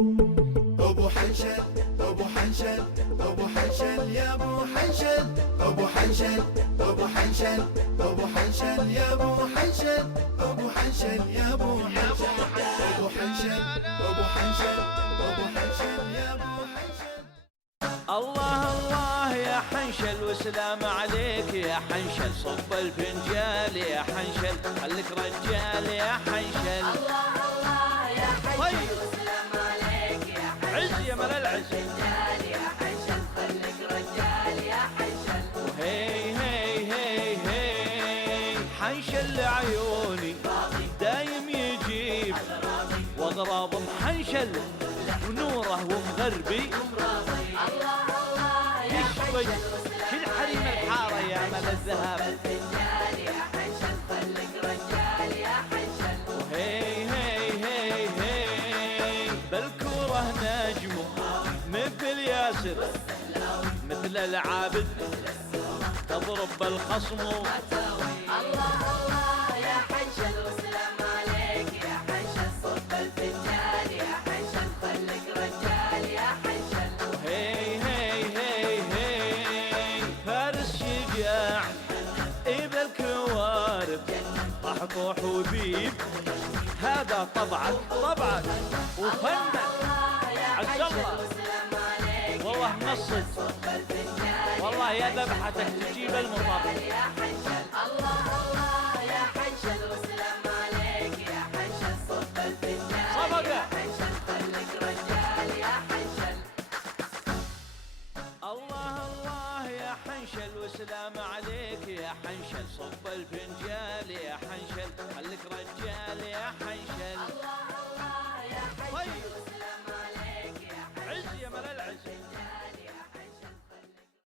ابو حنشل ابو حنشل ابو حنشل يا ابو حنشل ابو حنشل ابو حنشل ابو حنشل يا ابو حنشل ابو حنشل يا ابو حنشل ابو حنشل ابو حنشل ابو حنشل يا ابو حنشل. الله الله يا حنشل وسلام عليك يا حنشل، صب الفنجال يا حنشل خليك رجال يا حنشل. الله الله يا حنشل وسلام عليك يا حنشل، عز يا ملا العز رجال يا حنشل خليك رجال يا حنشل. هي هي هي هي حنشل لعيوني دايم يجيب واغراض محنشل ونوره ومغربي الله الله يا يشوي حنشل وسلام كل حريم الحاره يا ملا الذهب. الرجال يا حنشل خليك رجال يا حنشل. هي هي هي هي بالكوره نجمه مثل ياسر مثل العابد تضرب بالخصم. الله الله يا حنشل وسلام عليك يا حنشل، صب الفنجان يا حنشل خليك رجال يا حنشل. هي هي هي هي فارس شجاع إذا الكوارث طحطوح وذيب هذا طبعك طبعك وفنك الله يا عز حنشل الله. وسلام عليك والله يا حنشل، نصج صب الفنجان والله يا حنشل ذبحتك خليك تجيب المطر. رجال يا حنشل. الله الله يا حنشل وسلام عليك يا حنشل، صب الفنجان صبقة. يا حنشل خليك رجال يا حنشل. الله الله يا حنشل وسلام عليك يا حنشل، صب الفنجال يا حنشل خليك